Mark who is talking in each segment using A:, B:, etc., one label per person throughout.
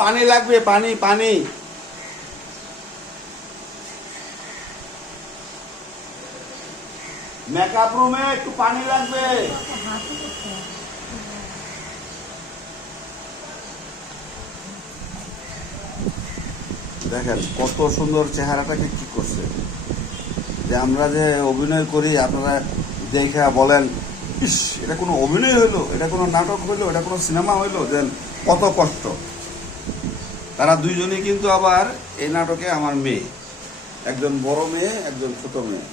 A: পানি লাগবে, পানি পানি। মেকআপ রুমে একটু পানি লাগবে। দেখেন, কত সুন্দর চেহারাটাকে কি করছে। যে আমরা যে অভিনয় করি, আপনারা দেখা বলেন ইস, এটা কোনো অভিনয় হইল? এটা কোনো নাটক হইল? এটা কোনো সিনেমা হইল? দেন, কত কষ্ট। তারা দুইজনে কিন্তু আবার এই নাটকে আমার মেয়ে। একজন বড় মেয়ে, একজন ছোট মেয়ে।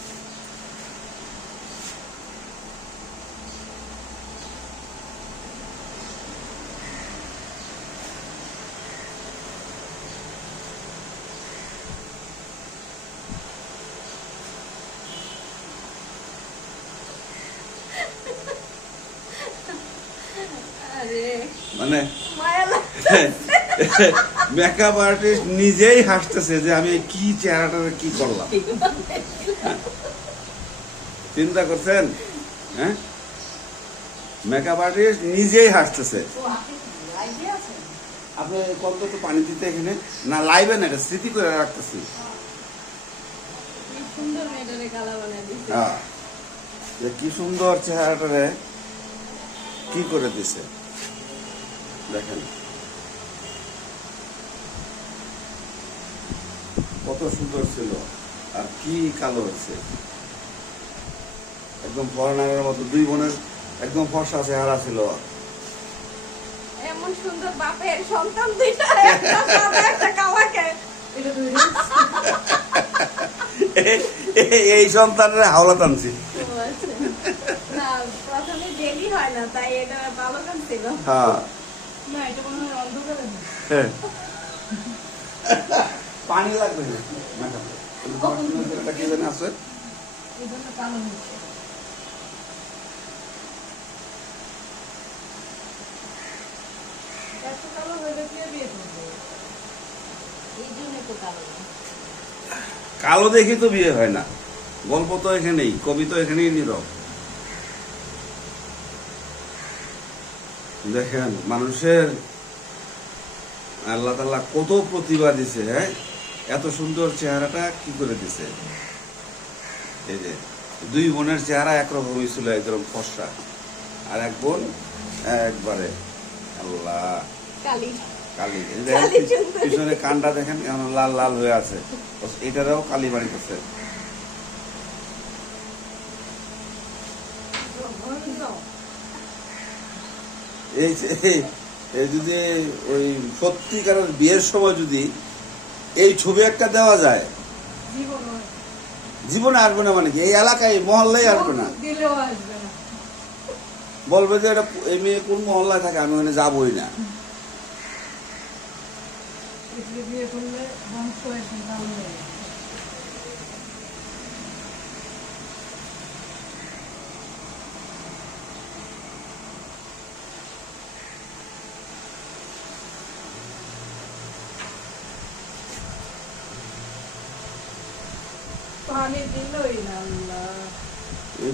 A: মানে? মেকআপ আর্টিস্ট নিজেই হাসতেছে যে আমি কি চেহারাটা কি করলাম। চিন্তা করছেন? হ্যাঁ? মেকআপ আর্টিস্ট নিজেই হাসতেছে। আপনি কত তো পানি দিতে এখানে? না লাইভে না এটা স্মৃতি করে রাখতেছি।
B: কি সুন্দর
A: হ্যাঁ। কি সুন্দর চেহারাটারে কি করে দিছে? দেখেন। কত সুন্দর ছিল। আর কি কালো হয়েছে। একদম ফরেনারের মতো দুই বোনের একদম ফর্সা চেহারা ছিল।
B: এমন সুন্দর বাপের সন্তান দুইটা একটা কাওয়াকে
A: এই সন্তানের হাওলা টানছি
B: না প্রথমে ডেলি হয় না তাই এটা ভালো কাম ছিল।
A: হ্যাঁ।
B: হয়।
A: হ্যাঁ। পানি লাগবে না। কি জানি আছে
B: কালো
A: দেখি তো বিয়ে হয় না। গল্প তো এখানেই কবি তো এখানেই নীরব। দেখেন মানুষের আল্লাহ তাল্লাহ কত প্রতিভা দিছে হ্যাঁ? এত সুন্দর চেহারাটা কি করে দিছে? এই যে দুই বোনের চেহারা একরকম হয়েছিল একদম ফর্সা। আর এক বোন একবারে আল্লাহ
B: কালি।
A: পিছনে কানটা দেখেন লাল লাল হয়ে আছে। এটারও কালি বাড়িতেছে এই যে- এই- এই যদি ওই সত্যিকারের বিয়ের সময় যদি এই ছবি একটা দেওয়া যায়
B: জীবনে।
A: আসবে না মানে কি? এই এলাকায় মহল্লায় আসবে না?
B: দিলেও আসবে না।
A: বলবে যে এটা এই মেয়ে কোন মহল্লায় থাকে? আমি ওখানে যাবোই না।
B: বিয়ে করলে বংশ এসে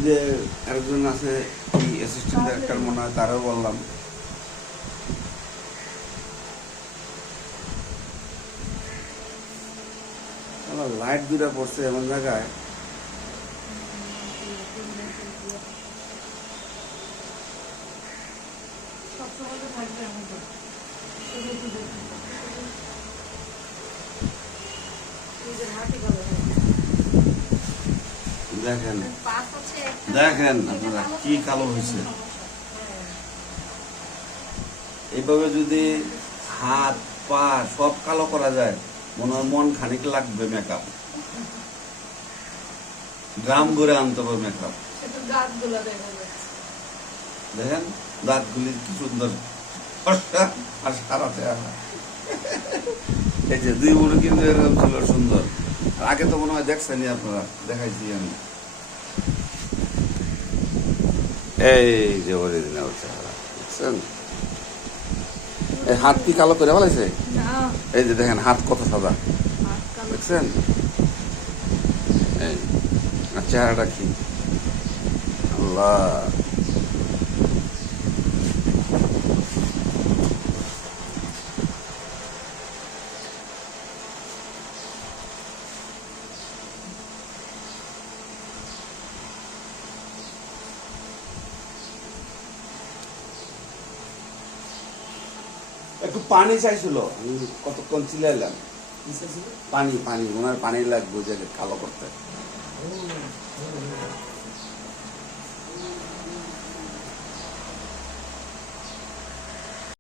A: যে আরেকজন আছে কি অ্যাসিস্ট্যান্ট ডাক্তার মনে হয় তারও বললাম। লাইট দুটা পড়ছে এমন জায়গায়।
B: সবসময় তো থাকবে আমার তো শুধু একটু দেখুন। এই যে হাঁটি গলা
A: দেখেন। দেখেন আপনারা কি কালো হয়েছে। এইভাবে যদি হাত পা সব কালো করা যায় মনে হয় মন খানিক লাগবে মেকআপ গ্রাম ঘুরে আনতে হবে মেকআপ দেখেন দাঁতগুলি কি সুন্দর। আর এই যে দুই বোন কিন্তু এরকম ছিল সুন্দর। আগে তো মনে হয় দেখছেনই আপনারা দেখাইছি আমি। এই যে অরিজিনাল চেহারা দেখছেন এই হাত কি কালো করে
B: না।
A: এই যে দেখেন হাত কত সাদা। দেখছেন? এই আর চেহারাটা কি? আল্লাহ। একটু পানি চাইছিল। আমি কতক্ষণ চিলাইলাম? পানি পানি ওনার পানি লাগবে যে কালো করতে।